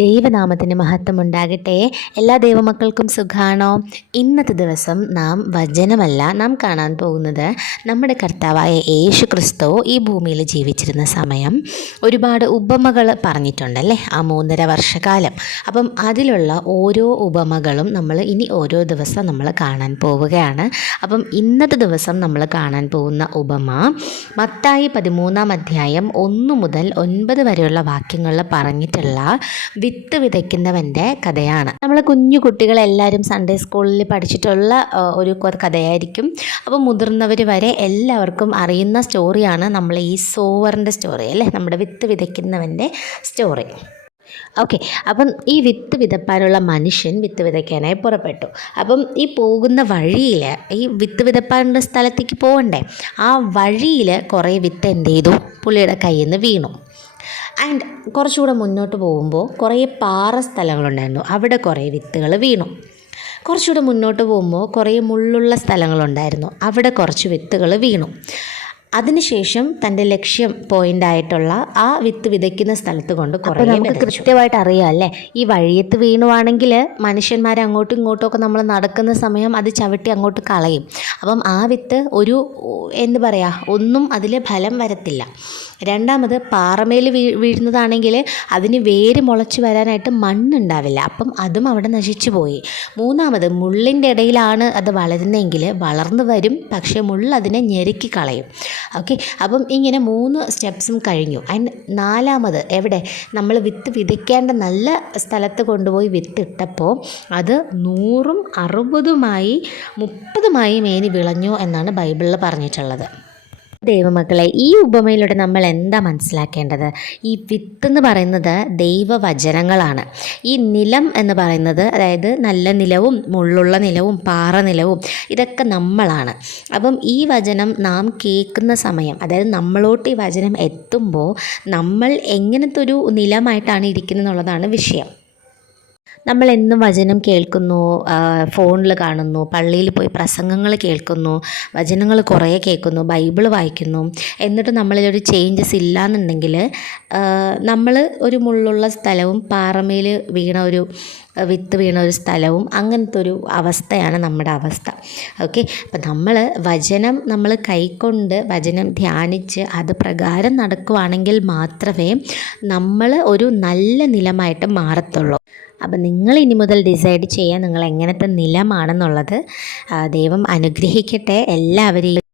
ദൈവനാമത്തിന് മഹത്വമുണ്ടാകട്ടെ. എല്ലാ ദൈവമക്കൾക്കും സുഖാണോ? ഇന്നത്തെ ദിവസം നാം വചനമല്ല നാം കാണാൻ പോകുന്നത്, നമ്മുടെ കർത്താവായ യേശു ക്രിസ്തു ഈ ഭൂമിയിൽ ജീവിച്ചിരുന്ന സമയം ഒരുപാട് ഉപമകൾ പറഞ്ഞിട്ടുണ്ടല്ലേ, ആ 3.5 വർഷക്കാലം. അപ്പം അതിലുള്ള ഓരോ ഉപമകളും നമ്മൾ ഇനി ഓരോ ദിവസം നമ്മൾ കാണാൻ പോവുകയാണ്. അപ്പം ഇന്നത്തെ ദിവസം നമ്മൾ കാണാൻ പോകുന്ന ഉപമ മത്തായി 13-ാം അധ്യായം 1 മുതൽ 9 വരെയുള്ള വാക്യങ്ങളിൽ പറഞ്ഞിട്ടുള്ള വിത്ത് വിതയ്ക്കുന്നവൻ്റെ കഥയാണ്. നമ്മൾ കുഞ്ഞു കുട്ടികളെല്ലാവരും സൺഡേ സ്കൂളിൽ പഠിച്ചിട്ടുള്ള ഒരു കഥയായിരിക്കും. അപ്പോൾ മുതിർന്നവർ വരെ എല്ലാവർക്കും അറിയുന്ന സ്റ്റോറിയാണ് നമ്മൾ ഈ സോവറിൻ്റെ സ്റ്റോറി അല്ലേ, നമ്മുടെ വിത്ത് വിതയ്ക്കുന്നവൻ്റെ സ്റ്റോറി. ഓക്കെ, അപ്പം ഈ വിത്ത് വിതപ്പാനുള്ള മനുഷ്യൻ വിത്ത് വിതയ്ക്കാനായി പുറപ്പെട്ടു. അപ്പം ഈ പോകുന്ന വഴിയിൽ, ഈ വിത്ത് വിതപ്പാനുള്ള സ്ഥലത്തേക്ക് പോകണ്ടേ, ആ വഴിയിൽ കുറേ വിത്ത് എന്ത് ചെയ്തു, പുള്ളിയുടെ കയ്യിൽ നിന്ന് വീണു. ആൻഡ് കുറച്ചുകൂടെ മുന്നോട്ട് പോകുമ്പോൾ കുറേ പാറ സ്ഥലങ്ങളുണ്ടായിരുന്നു, അവിടെ കുറേ വിത്തുകൾ വീണു. കുറച്ചുകൂടെ മുന്നോട്ട് പോകുമ്പോൾ കുറേ മുള്ളുള്ള സ്ഥലങ്ങളുണ്ടായിരുന്നു, അവിടെ കുറച്ച് വിത്തുകൾ വീണു. അതിനുശേഷം തൻ്റെ ലക്ഷ്യം പോയിൻ്റായിട്ടുള്ള ആ വിത്ത് വിതയ്ക്കുന്ന സ്ഥലത്ത് കൊണ്ട് കുറേ നമുക്ക് കൃത്യമായിട്ട് അറിയാം അല്ലേ, ഈ വഴിയത്ത് വീണുവാണെങ്കിൽ മനുഷ്യന്മാർ അങ്ങോട്ടും ഇങ്ങോട്ടും ഒക്കെ നമ്മൾ നടക്കുന്ന സമയം അത് ചവിട്ടി അങ്ങോട്ട് കളയും. അപ്പം ആ വിത്ത് എന്ത് പറയുക, ഒന്നും അതിൽ ഫലം വരത്തില്ല. രണ്ടാമത് പാറമേൽ വീഴുന്നതാണെങ്കിൽ അതിന് വേര് മുളച്ച് വരാനായിട്ട് മണ്ണുണ്ടാവില്ല, അപ്പം അതും അവിടെ നശിച്ചു പോയി. മൂന്നാമത് മുള്ളിൻ്റെ ഇടയിലാണ് അത് വളരുന്നതെങ്കിൽ വളർന്നു വരും, പക്ഷേ മുള്ള് അതിനെ ഞെരുക്കി കളയും. ഓക്കെ, അപ്പം ഇങ്ങനെ 3 സ്റ്റെപ്സും കഴിഞ്ഞു. അതിന് 4-മത് എവിടെ, നമ്മൾ വിത്ത് വിതയ്ക്കേണ്ട നല്ല സ്ഥലത്ത് കൊണ്ടുപോയി വിത്തിട്ടപ്പോൾ അത് 100ഉം 60ഉമായി 30ഉമായി മേനി വിളഞ്ഞു എന്നാണ് ബൈബിളിൽ പറഞ്ഞിട്ടുള്ളത്. ദൈവമക്കളെ, ഈ ഉപമയിലൂടെ നമ്മൾ എന്താ മനസ്സിലാക്കേണ്ടത്? ഈ വിത്ത് എന്ന് പറയുന്നത് ദൈവവചനങ്ങളാണ്. ഈ നിലം എന്ന് പറയുന്നത്, അതായത് നല്ല നിലവും മുള്ളുള്ള നിലവും പാറ നിലവും ഇതൊക്കെ നമ്മളാണ്. അപ്പം ഈ വചനം നാം കേൾക്കുന്ന സമയം, അതായത് നമ്മളോട്ട് ഈ വചനം എത്തുമ്പോൾ നമ്മൾ എങ്ങനത്തെ ഒരു നിലമായിട്ടാണ് ഇരിക്കുന്നത് എന്നുള്ളതാണ് വിഷയം. നമ്മൾ എന്നും വചനം കേൾക്കുന്നു, ഫോണിൽ കാണുന്നു, പള്ളിയിൽ പോയി പ്രസംഗങ്ങൾ കേൾക്കുന്നു, വചനങ്ങൾ കുറേ കേൾക്കുന്നു, ബൈബിൾ വായിക്കുന്നു, എന്നിട്ട് നമ്മളിലൊരു ചേഞ്ചസ് ഇല്ലയെന്നുണ്ടെങ്കിൽ നമ്മൾ ഒരു മുള്ളുള്ള സ്ഥലവും പാറമേൽ വിത്ത് വീണ ഒരു സ്ഥലവും അങ്ങനത്തെ ഒരു അവസ്ഥയാണ് നമ്മുടെ അവസ്ഥ. ഓക്കെ, അപ്പം നമ്മൾ കൈക്കൊണ്ട് വചനം ധ്യാനിച്ച് അത് പ്രകാരം നടക്കുവാണെങ്കിൽ മാത്രമേ നമ്മൾ ഒരു നല്ല നിലമായിട്ട് മാറത്തുള്ളൂ. അപ്പം നിങ്ങൾ ഇനി മുതൽ ഡിസൈഡ് ചെയ്യാൻ നിങ്ങൾ എങ്ങനത്തെ നിലമാണെന്നുള്ളത്. ദൈവം അനുഗ്രഹിക്കട്ടെ എല്ലാവരെയും.